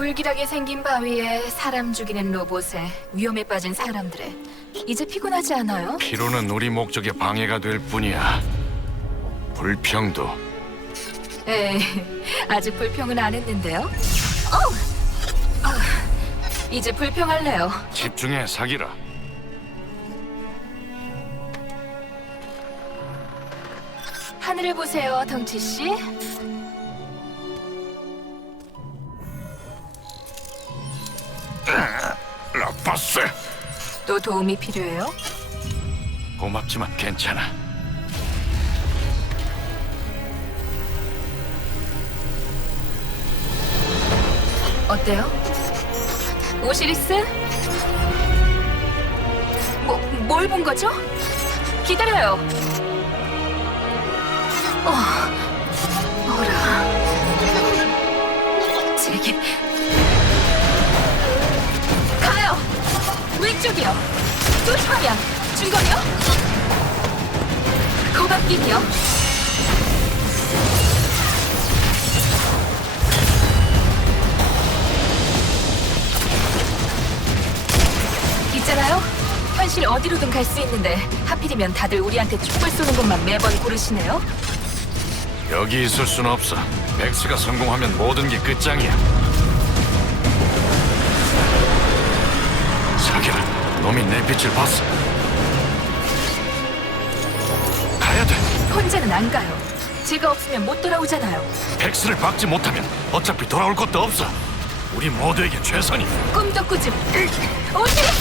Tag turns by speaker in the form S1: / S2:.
S1: 불길하게 생긴 바위에 사람 죽이는 로봇에 위험에 빠진 사람들에 이제 피곤하지 않아요?
S2: 피로는 우리 목적에 방해가 될 뿐이야. 불평도
S1: 에이, 아직 불평은 안 했는데요. 어우! 아, 이제 불평할래요.
S2: 집중해 사기라.
S1: 하늘을 보세요, 덩치 씨.
S2: 라파스
S1: 또 도움이 필요해요?
S2: 고맙지만 괜찮아.
S1: 어때요? 오시리스? 뭐, 뭘 본 거죠? 기다려요. 어, 왼쪽이요! 조심하면! 중거리요? 거박길이요? 있잖아요. 현실 어디로든 갈 수 있는데 하필이면 다들 우리한테 총을 쏘는 것만 매번 고르시네요.
S2: 여기 있을 순 없어. 맥스가 성공하면 모든 게 끝장이야. 놈이 내 빛을 봤어. 가야 돼.
S1: 혼자는 안 가요. 제가 없으면 못 돌아오잖아요.
S2: 백스를 박지 못하면 어차피 돌아올 것도 없어. 우리 모두에게 최선이.
S1: 꿈도 꾸지. 오시리스!